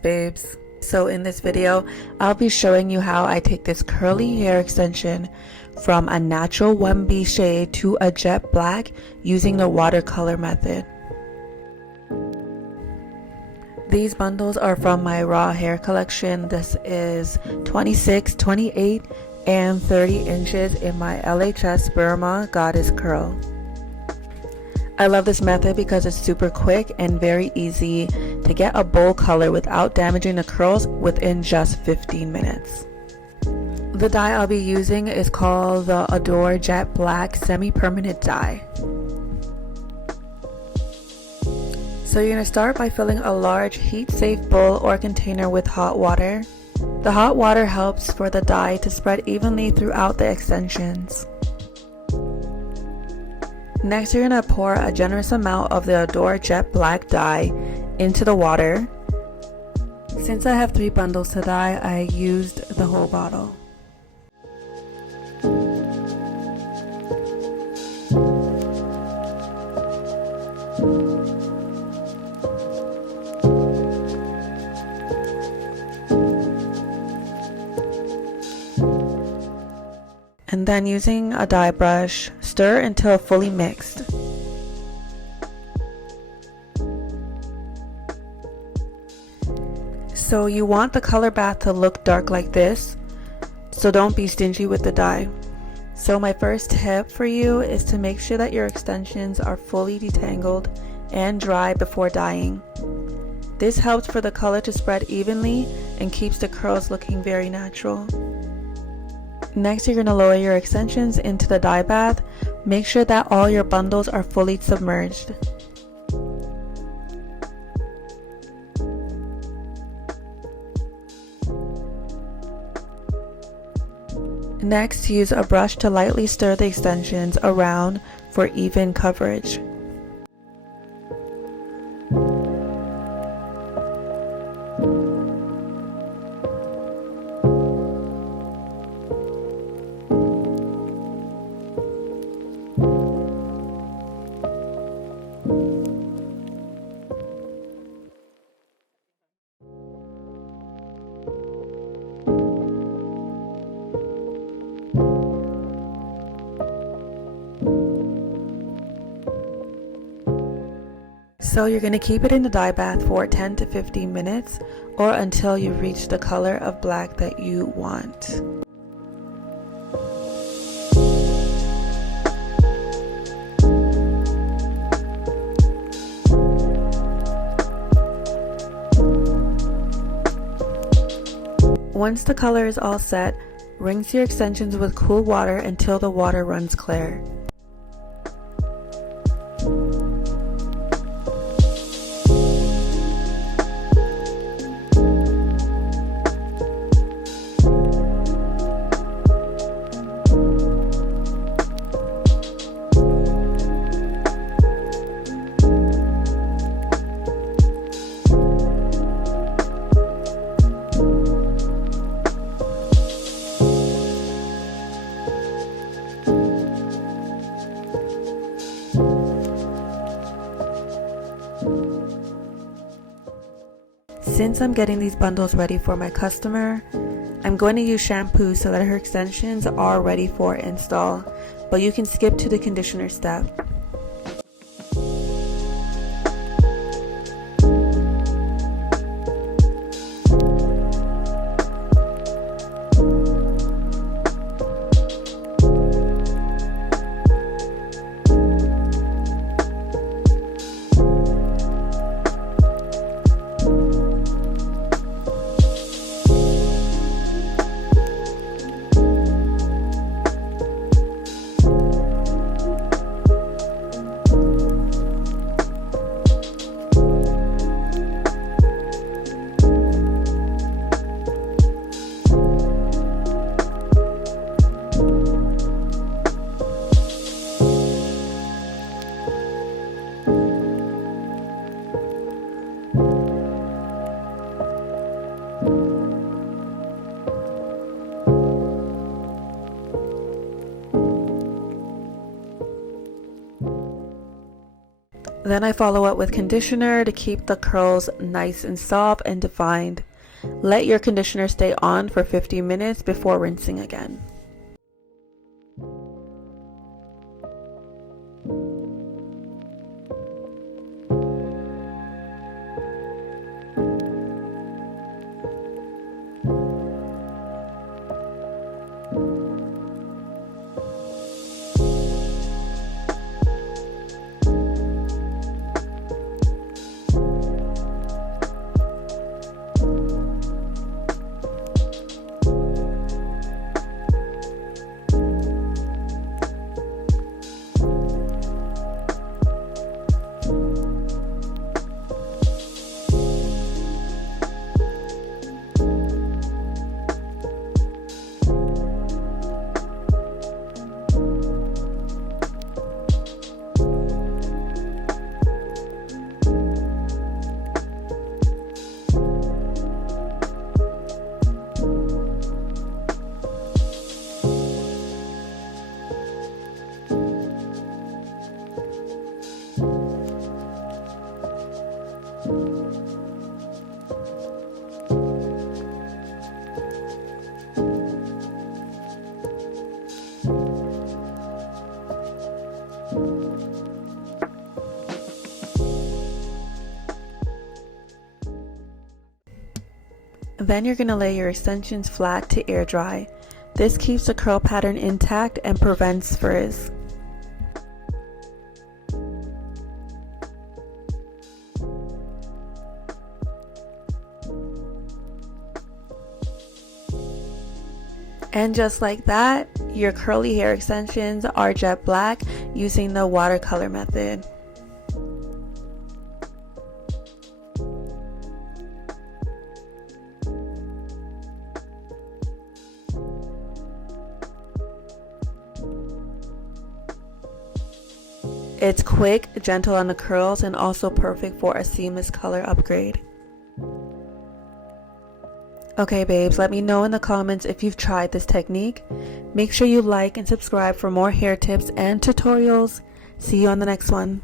LHS Babes. So in this video, I'll be showing you how I take this curly hair extension from a natural 1B shade to a jet black using the watercolor method. These bundles are from my raw hair collection. This is 26, 28, and 30 inches in my LHS Burma Goddess Curl. I love this method because it's super quick and very easy to get a bold color without damaging the curls within just 15 minutes. The dye I'll be using is called the Adore Jet Black Semi-Permanent Dye. So you're going to start by filling a large heat-safe bowl or container with hot water. The hot water helps for the dye to spread evenly throughout the extensions. Next, you're going to pour a generous amount of the Adore Jet Black dye into the water. Since I have 3 bundles to dye, I used the whole bottle. And then using a dye brush, stir until fully mixed. So you want the color bath to look dark like this, so don't be stingy with the dye. So my first tip for you is to make sure that your extensions are fully detangled and dry before dyeing. This helps for the color to spread evenly and keeps the curls looking very natural. Next, you're going to lower your extensions into the dye bath. Make sure that all your bundles are fully submerged. Next, use a brush to lightly stir the extensions around for even coverage. So you're going to keep it in the dye bath for 10 to 15 minutes or until you reach the color of black that you want. Once the color is all set, rinse your extensions with cool water until the water runs clear. Since I'm getting these bundles ready for my customer, I'm going to use shampoo so that her extensions are ready for install, but you can skip to the conditioner step. Then I follow up with conditioner to keep the curls nice and soft and defined. Let your conditioner stay on for 50 minutes before rinsing again. Then you're going to lay your extensions flat to air dry. This keeps the curl pattern intact and prevents frizz. And just like that, your curly hair extensions are jet black using the watercolor method. It's quick, gentle on the curls, and also perfect for a seamless color upgrade. Okay babes, let me know in the comments if you've tried this technique. Make sure you like and subscribe for more hair tips and tutorials. See you on the next one.